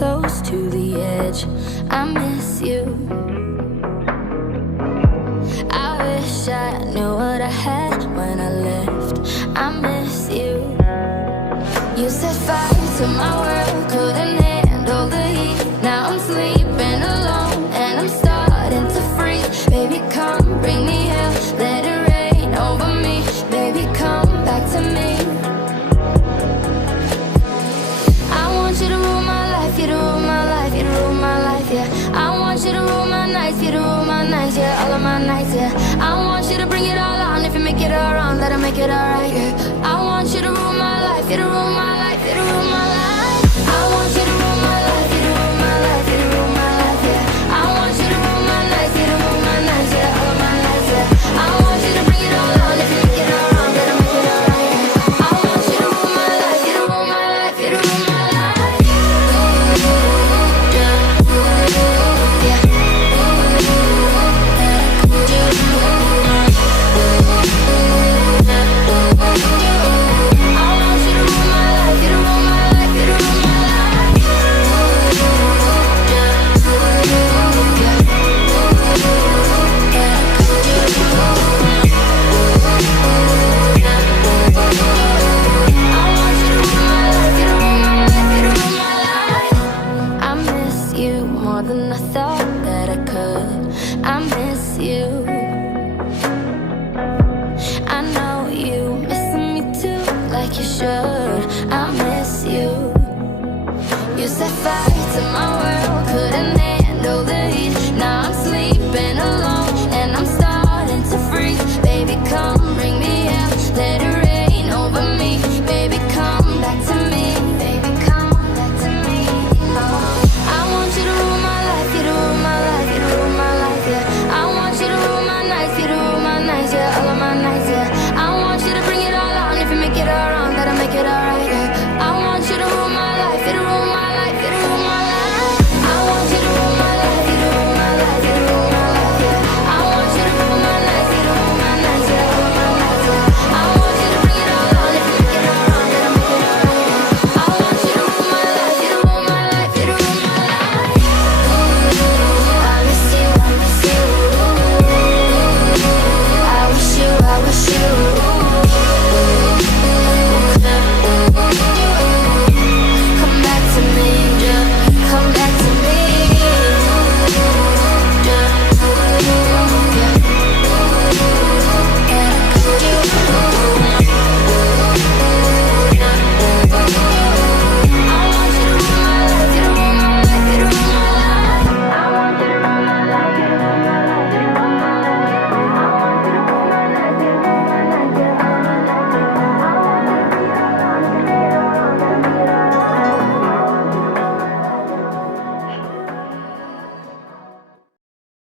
close to the edge. I miss you. I wish I knew what I had when I left. I miss you. You set fire to my world, couldn't handle the heat. Now I'm sleeping alone and I'm starting to freeze. Baby, come bring me hell, let it rain over me. Baby, come back to me. I want you to rule my life, you to rule my life, you to rule my life, yeah. I want you to rule my nights, you to rule my nights, yeah. All of my nights, yeah. I want you to bring it all on. If you make it all wrong, let it make it alright, yeah. I want you to rule my life, you to rule my life, you to rule my life. I want you to rule my life, you to rule my life, you to rule my life, yeah. I want you to rule my nights, you to rule my nights, yeah. All of my nights, yeah. I want you to bring it all on. If you make it all wrong, let it make it alright, yeah. I want you to rule my life, you to rule my life, you to rule my life. More than I thought that I could. I miss you. I know you missing me too, like you should. I miss you. You set fire to my world, couldn't handle the heat. Now I'm sleeping alone and I'm starting to freeze. Baby, come bring me out, let it rain over me. Baby, come back to me. Baby, come back to me. Oh. I want you to rule my life, you to rule my life, you to rule my life, yeah. I want you to rule my nights, you to rule my nights, yeah. All of my nights, yeah. I want you to bring it all on. If you make it all wrong, that'll make it alright.